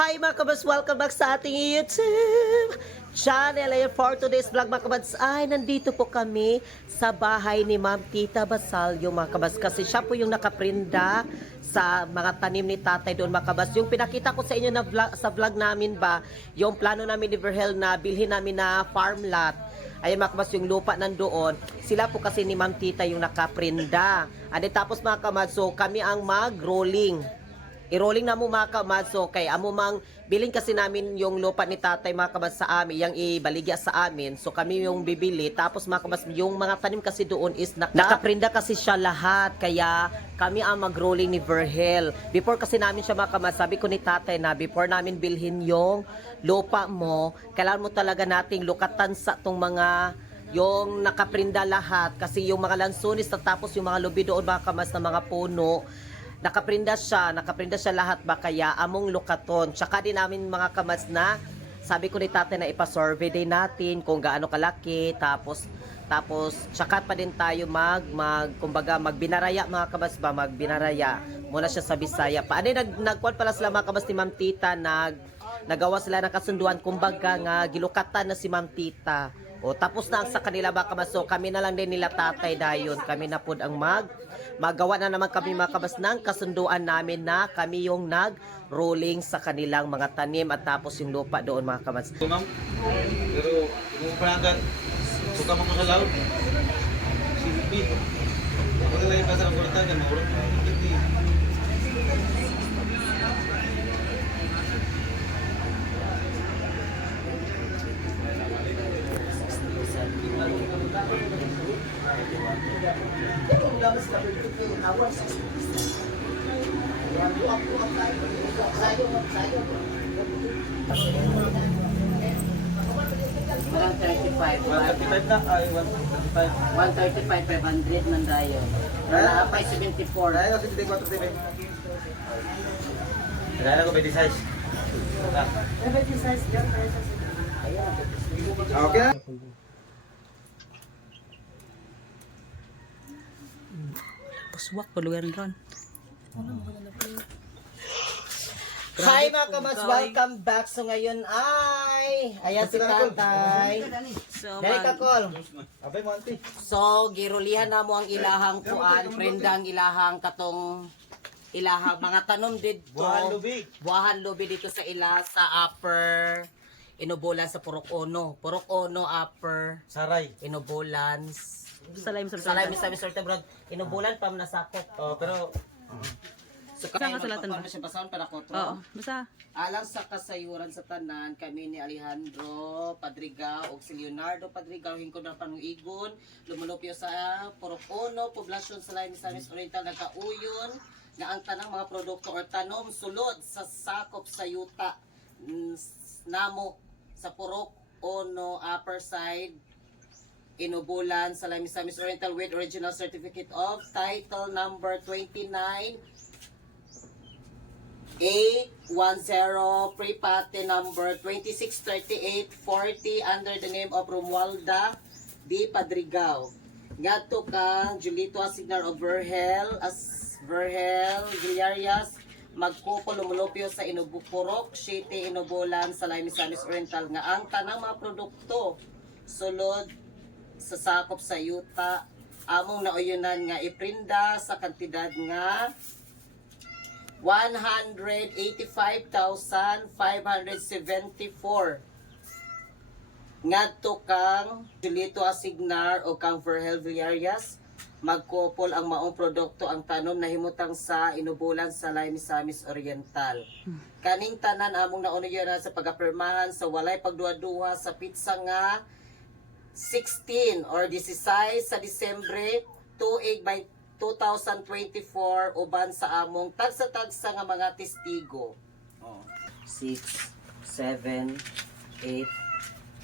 Hi mga kabats! Welcome back sa ating YouTube channel. Ayan, for today's vlog mga kabats ay nandito po kami sa bahay ni Ma'am Tita Basalio mga kabats. Kasi siya po yung nakaprinda sa mga tanim ni tatay doon mga kabats. Yung pinakita ko sa inyo na vlog, sa vlog namin ba, yung plano namin ni Verhel na bilhin namin na farm lot. Ayan mga kabats, yung lupa nandoon. Sila po kasi ni Ma'am Tita yung nakaprinda. Tapos mga kabats, so kami ang mag-rolling. I-rolling na mo mga kamadso kay amo mang bilin kasi namin yung lupa ni tatay mga kabas sa amin, yung ibaligya sa amin. So kami yung bibili. Tapos mga kabas, yung mga tanim kasi doon is nakaprinda kasi siya lahat. Kaya kami ang mag-rolling ni Verhel. Before kasi namin siya mga kabas, sabi ko ni tatay na before namin bilhin yung lupa mo, kailangan mo talaga nating lukatan sa tong mga yung nakaprinda lahat. Kasi yung mga lansones tapos yung mga lubi doon mga kamas na mga puno, nakaprinda siya lahat ba kaya among lukaton. Tsaka din namin mga kamas na sabi ko ni tatay na ipa-survey din natin kung gaano kalaki, tapos tsaka pa din tayo kumbaga magbinaraya mga kabas ba, magbinaraya muna siya sa Bisaya pa. Nagkuan pala sila mga kabas ni Ma'am Tita, nagawa sila ng kasunduan, kumbaga nga gilukatan na si Ma'am Tita. O tapos na sa kanila mga kabas. So kami na lang din nila tatay dayon. Kami na pod ang magawa na naman kami mga kabas ng kasunduan namin na kami yung nag-rolling sa kanilang mga tanim at tapos yung lupa doon mga kabas. Ma'am, pero kung panagan, suka mo ko sa laot. Silbi. Ako na lang yung kasarang kuratagan, maurot mo yung hindi. 135 135 na, ay 135. 500 man dayo. Wala pa 74. Dahil kasi 24 TV. Dahil ako 26. Okay na? Puswak puluyan ron. Hi mga kabats, welcome back. So ngayon ay ayan si tatay. So, Dali ka call. Abay mo, auntie. So girulihan na mo ang ilahang kuan, prenda ang ilahang katong ilahang mga tanom dito. Buhahan lubi. Buhahan lubi dito sa sa upper Inubulan sa Purok Ono. Purok Ono upper Saray. Inubulan. Salay mo Salay mi sa Mr. Brad. Inubulan pa nasakop. Oh, pero So Saan ka salatan ba? siya basahan para ko to. Oo, basta. Alang sa kasayuran sa tanan, kami ni Alejandro Padrigao o si Leonardo Padrigao, hingkod na panuigon, lumulupyo sa Purok Ono, poblasyon sa Lain Misamis Oriental, nagkauyon, nga ang tanang mga produkto or tanom sulod sa sakop sa yuta namo sa Purok Ono, upper side, Inubulan sa Lain Misamis Oriental with original certificate of title number 29 810, pre-pate number 263840 under the name of Romualda D. Padrigao. Ngadto kang Julito Asignar of Verhel Villarias, magkupo lumulupyo sa Inubupurok City, Inubulan sa Lain Misamis Oriental nga ang tanang mga produkto sulod sa sakop sa yuta among nauyunan nga iprinda sa kantidad nga 185,574 ngadto kang Julito Asignar o kang Verhel Villarias, magkopol ang maong produkto ang tanom na himutang sa Inubulan sa Lain Misamis Oriental. Kaning tanan among naunuyunan sa pagapirmahan sa walay pagduwa-duwa sa pizza nga 16 or 16 sa Disyembre 28 by 2024 uban sa among tagsa-tagsa nga mga testigo. 6, 7, 8,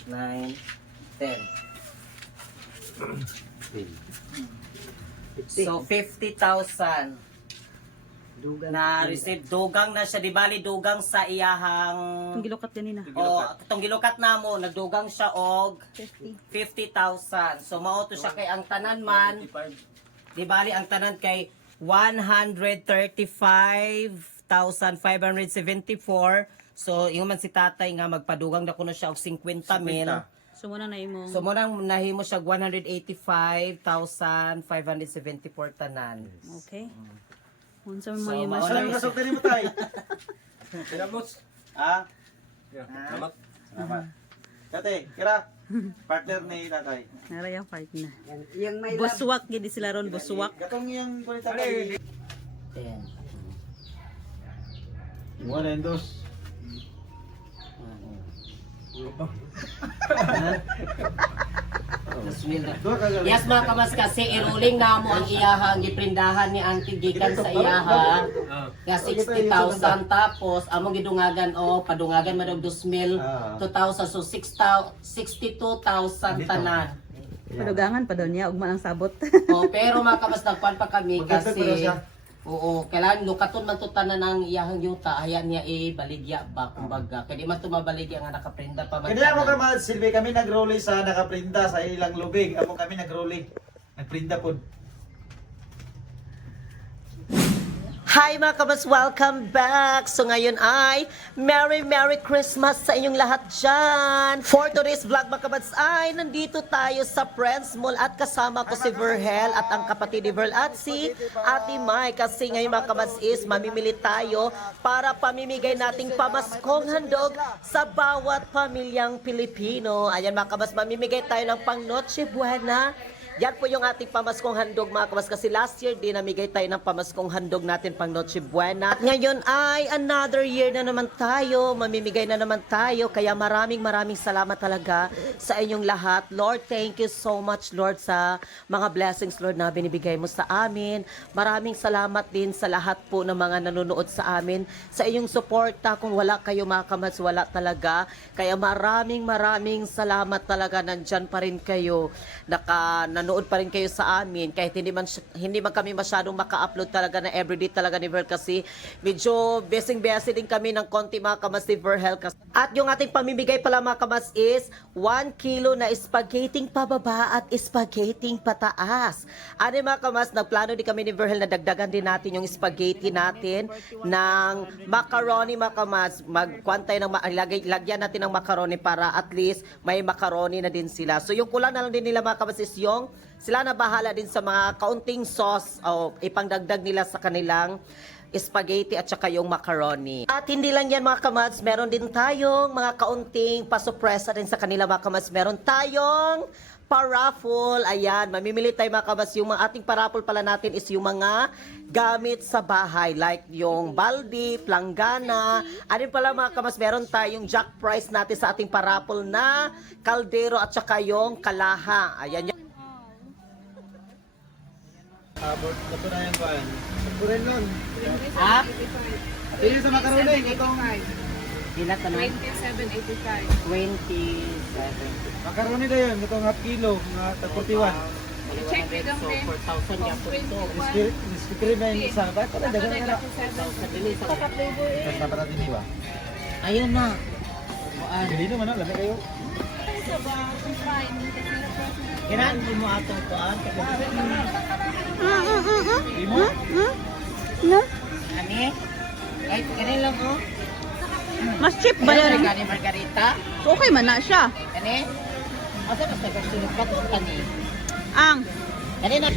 9, 10. So 50,000 na receive. Dugang na siya, di bali dugang sa iyahang Itong gilukat ganina. itong gilukat na mo, nagdugang siya og 50. 50,000. So mao to siya kay ang tanan man. Di bali ang tanan kay 135,574 So, yung man si tatay nga, magpadugang na kuno siya og 50 mil. So muna na imong So, muna nahimo siya 185,574 tanan. okay. Unsa man So, mga mauna Ano na yung kasulti mo tayo? Ah? Salamat. Salamat. Kate, kira. Partner ni tatay. Nara yung part na. Yung may Buswak gid sila ron, buswak. Gatong yung kulit tatay. 10. 1 and 2. Yes mga kamas kasi iruling na mo ang iyaha ang giprindahan ni Auntie gikan sa iyaha nga 60,000 tapos among gidungagan o padungagan man og 2,000 2,000 so 62,000 tanan. Padugangan pa daw niya ug man ang sabot. Pero mga kamas nagkuan pa kami Magdagdag pa daw kasi siya. oo, kailangan lukaton man to tanan ang iyahang yuta, ayan niya baligya ba kumbaga. Kaya di man to mabaligya nga nakaprinda pa man. Kaya mo ka mga Silvi, kami nagroli sa nakaprinta sa ilang lubig. Amo kami nagroli. Nagprinta po. Hi mga kabas, welcome back! So ngayon ay Merry Christmas sa inyong lahat dyan! For today's vlog mga kabas ay nandito tayo sa Friends Mall at kasama ko si Verhel at ang kapatid ni Verl at si Ate Mai. Kasi ngayon mga kabas is mamimili tayo para pamimigay nating pamaskong handog sa bawat pamilyang Pilipino. Ayan mga kabas, mamimigay tayo ng pang Noche Buena. Yan po yung ating pamaskong handog mga kabas kasi last year din namigay tayo ng pamaskong handog natin pang Noche Buena. At ngayon ay another year na naman tayo, mamimigay na naman tayo. Kaya maraming salamat talaga sa inyong lahat. Lord, thank you so much Lord sa mga blessings Lord na binibigay mo sa amin. Maraming salamat din sa lahat po ng mga nanonood sa amin. Sa inyong suporta, kung wala kayo mga kabas, wala talaga. Kaya maraming salamat talaga, nandyan pa rin kayo. Nanood pa rin kayo sa amin kahit hindi man kami masyadong maka-upload talaga na everyday talaga ni Verl kasi medyo busy din kami ng konti mga kamas ni Verhel. At yung ating pamimigay pala mga kamas is 1 kilo na spaghetti pababa at spaghetti pataas. Ano mga kamas, nagplano din kami ni Verhel na dagdagan din natin yung spaghetti natin ng macaroni mga kamas. Magkwantay ng lagyan natin ng macaroni para at least may macaroni na din sila. So yung kulang na lang din nila mga kamas is yung sila na bahala din sa mga kaunting sauce o ipangdagdag nila sa kanilang spaghetti at saka yung macaroni. At hindi lang yan mga kamads, meron din tayong mga kaunting pasupresa din sa kanila mga kamads. Meron tayong paraffle. Ayan, mamimili tayo mga kamads. Yung mga ating paraffle pala natin is yung mga gamit sa bahay like yung baldi, planggana. Anin pala mga kamads, meron tayong jack price natin sa ating paraffle na kaldero at saka yung kalaha. Ayan yan. Abot, ito na yung kuhan. Kuren nun. Ha? Pili sa makaroni, itong Ilat na 27.85. 27. makaroni na yun, itong half kilo, mga tag 41. I-check with them, So, eh. 4,000 yan po ito. Niskipiri na yung isa. Bakit pala, dagan na na. Tapos dapat natin iwa. Ayun na. Dili naman na, lamig kayo. Kailan mo atong kuan? Imo? Ani? Ay, ganun lang oh. Mas cheap ba yan? Gani margarita? Okay man na siya. Kani? Asa mas nagkasunod ka to kani? Ang Kani na.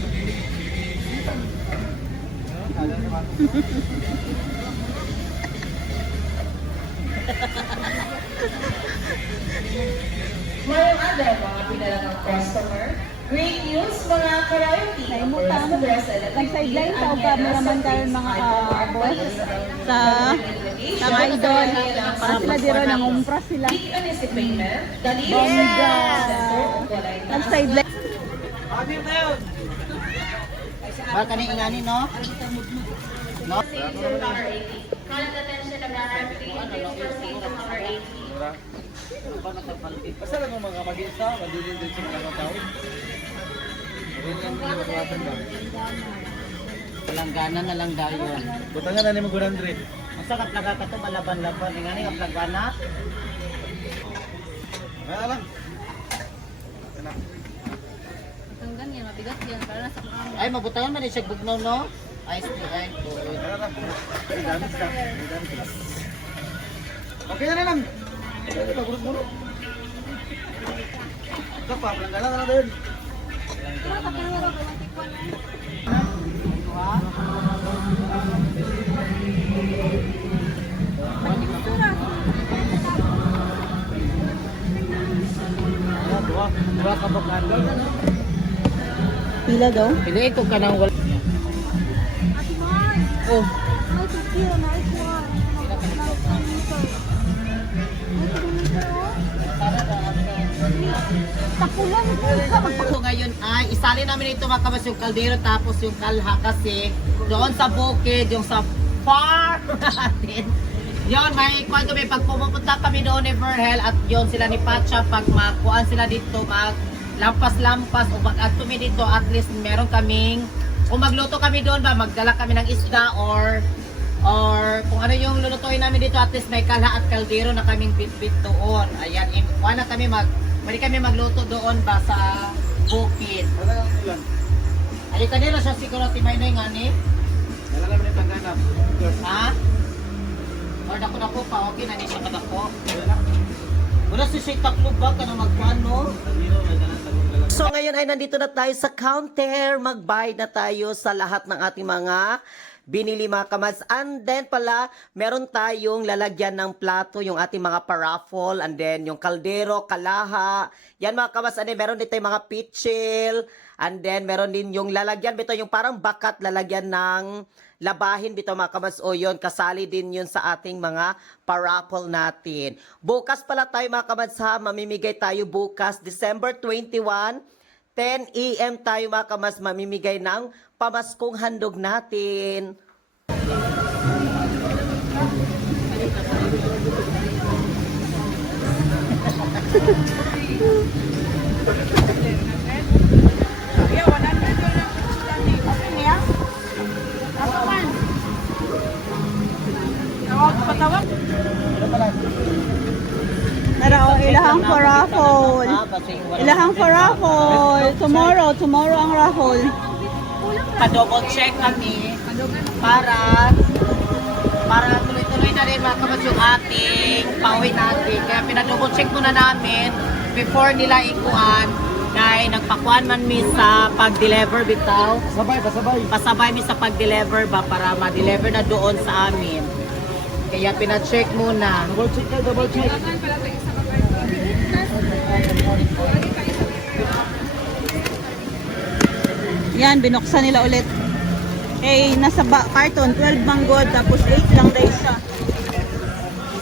Ngayong other mga pinalagang customer, great news mga ka-royalty. nag-sideline tao ka naman karon mga boss sa mga idol. Sila diro nang umpras sila. Big anticipation, the Bongga. Nag-sideline. Ba kani ingani no? No. Current attention of our please proceed to number 80. Basta lang yung mga mag-isa, madulin din sa mga tao. Palanggana na lang daw yun. Butangan na ni mo 100. Ang sarap laga ka to malaban-laban. Ingani ang palanggana. Kaya lang. Ang ganyan, mabigat yan. Para nasa kami. Ay, mabutangan man siya bugnaw no? Ay, Kaya lang. May damage ka. May damage ka. Okay na lang. Okay, pagulog-bulog. Ito pa, pelanggalan na din. Dua ka bakan. Pila daw? Piliin ko ka nang wala. Oh. So ngayon ay isali namin ito mga kabas yung kaldero tapos yung kalha kasi doon sa bukid, yung sa farm natin. Yon, may kwan kami pag pumupunta kami doon ni Verhel at yon sila ni Pacha pag makuan sila dito mag lampas-lampas o pag at kami dito at least meron kaming kung magluto kami doon ba magdala kami ng isda or kung ano yung lulutuin namin dito at least may kalha at kaldero na kaming bit-bit doon. Ayan, kuha na kami pwede kami magluto doon ba sa bukid. Ay kanila siya siguro timay na yung ani. Wala naman yung pagganap. Ha? Or dako pa, okay na ni siya kadako. Wala si siya taklo ba ka na magpaano? So ngayon ay nandito na tayo sa counter. Magbayad na tayo sa lahat ng ating mga binili mga kamads. And then pala, meron tayong lalagyan ng plato, yung ating mga paraffol, and then yung kaldero, kalaha. Yan mga kamads, and then meron din tayong mga pitchil, and then meron din yung lalagyan, bito yung parang bakat lalagyan ng labahin bito mga kamads, o yun, kasali din yun sa ating mga paraffol natin. Bukas pala tayo mga kamads ha, mamimigay tayo bukas, December 21, 10 AM tayo mga kamads, mamimigay ng pamaskong handog natin. Nara, ilahang for raffle. Ilahang for raffle. Tomorrow ang raffle. Pa-double check kami para tuloy-tuloy na rin mga kabas yung ating pauwi natin. Kaya pinadouble check muna namin before nila ikuan dahil nagpakuan man mi sa pag-deliver bitaw. Pasabay mi sa pag-deliver ba para ma-deliver na doon sa amin. Kaya pina-check muna. Double check. Yan, binuksan nila ulit. Eh, nasa carton, 12 manggod, tapos 8 lang days siya.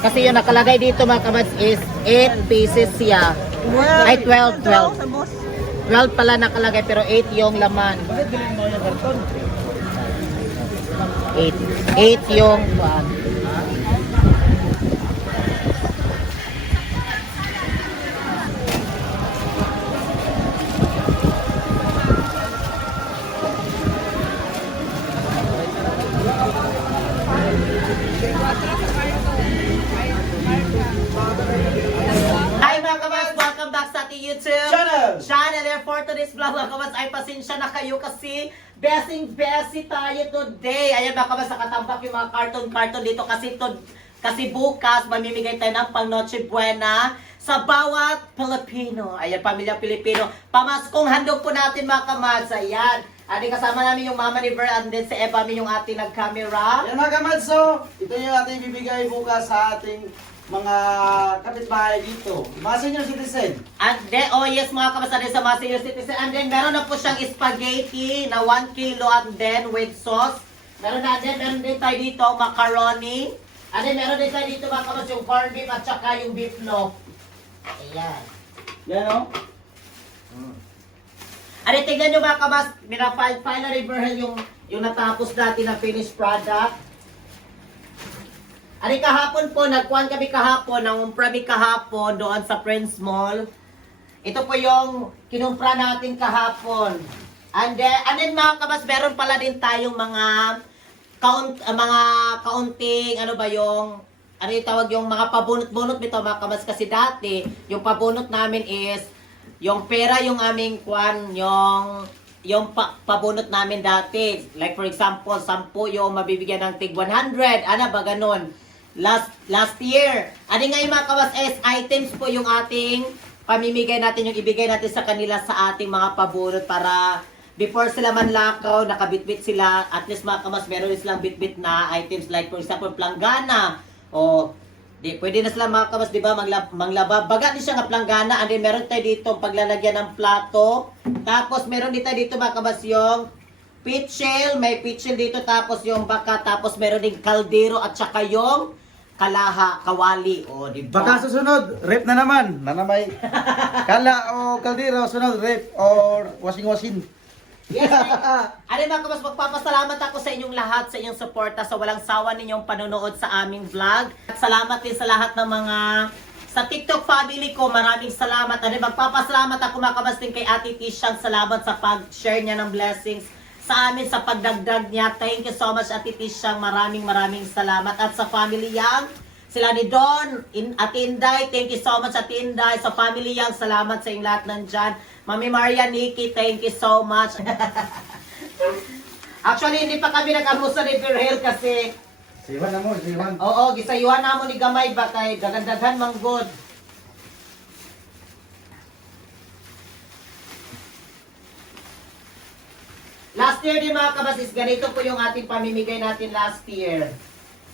Kasi yung nakalagay dito mga kabats is 8 pieces siya. Ay, 12. Sa boss. 12 pala nakalagay pero 8 yung laman. 8 yung Hi mga kabats! Welcome back sa ating YouTube channel. For today's vlog mga kabats ay pasensya na kayo kasi besting-besi tayo today. Ayan mga kabats, nakatambak yung mga carton dito kasi bukas mamimigay tayo ng pang Noche Buena sa bawat Pilipino. Ayan, pamilya Pilipino. Pamaskong handog po natin mga kabats. Ayan. Ating kasama namin yung mama ni Ver and then si Eva yung ating nag-camera. Yan mga kamadso, ito yung ating bibigay bukas sa ating mga kapitbahay dito. Mga senior citizen. And then, oh yes mga kabasada sa mga senior citizen. And then, meron na po siyang spaghetti na 1 kilo and then with sauce. Meron din tayo dito macaroni. And then, meron din tayo dito mga kabas yung corned beef at saka yung beef loaf. Ayan. Yan o. And then, tignan nyo mga kabas, file na Verhel yung natapos natin na finished product. Ari kahapon po, nagkuhan kami kahapon, nangumpra kami kahapon doon sa Prince Mall. Ito po yung kinumpra natin kahapon. And then mga kabas, meron pala din tayong mga kaunting, ano ba yung, ano yung tawag yung mga pabunot-bunot nito mga kabas. Kasi dati, yung pabunot namin is, yung pera yung aming kuhan, yung pabunot namin dati. Like for example, 10 yung mabibigyan ng tig 100, ano ba ganon. last year. Ano ngayon mga kawas is items po yung ating pamimigay natin, yung ibigay natin sa kanila sa ating mga pabulot para before sila manlakaw, nakabitbit sila, at least mga kamas, meron silang bitbit na items like for example, planggana, o pwede na sila mga kamas, di ba, manglaba. Baga din siya nga planggana, and then meron tayo dito paglalagyan ng plato, tapos meron dito mga kamas yung pitchel, may pitchel dito, tapos yung baka, tapos meron ding kaldero at saka yung kalaha, kawali, o di ba? Baka susunod, rep na naman. Nanamay. Kala o kaldero, sunod rep or washing. Yes, ano mga kamas, magpapasalamat ako sa inyong lahat, sa inyong suporta, sa walang sawa ninyong panonood sa aming vlog. At salamat din sa lahat ng mga sa TikTok family ko, maraming salamat. Ano, magpapasalamat ako mga kamas din kay Ate Tishang, salamat sa pag-share niya ng blessings sa amin, sa pagdagdag niya. Thank you so much Ate Tishang, maraming salamat. At sa family Yang, sila ni Don, Ate Inday, thank you so much Ate Inday. Sa family Yang, salamat sa inyong lahat nandyan. Mami Maria, Nikki, thank you so much. Actually, hindi pa kami nag-amusta ni Virgil kasi Siwan na mo, siwan. oo, gisayuhan na mo ni Gamay ba kay dagandaghan manggod. Last year din mga kabasis, ganito po yung ating pamimigay natin last year.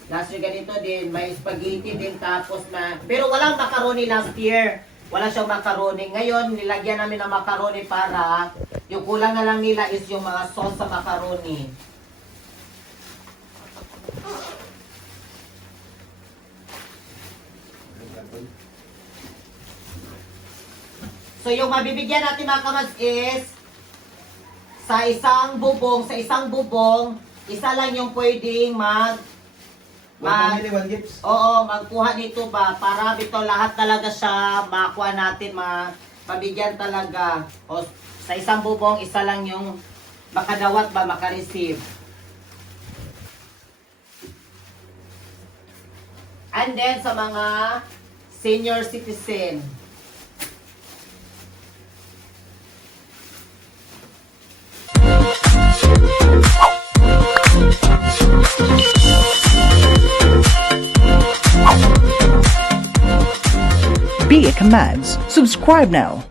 Last year ganito din, may spaghetti din tapos na, pero walang macaroni last year. Wala siyang macaroni. Ngayon, nilagyan namin ng macaroni para yung kulang na lang nila is yung mga sauce sa macaroni. So yung mabibigyan natin mga kamas is sa isang bubong, isa lang yung pwedeng One gifts. oo, magkuha nito ba para dito lahat talaga siya makuha natin, mabigyan talaga. O sa isang bubong, isa lang yung makadawat ba, makareceive. And then sa mga senior citizen. Be It Commands. Subscribe now.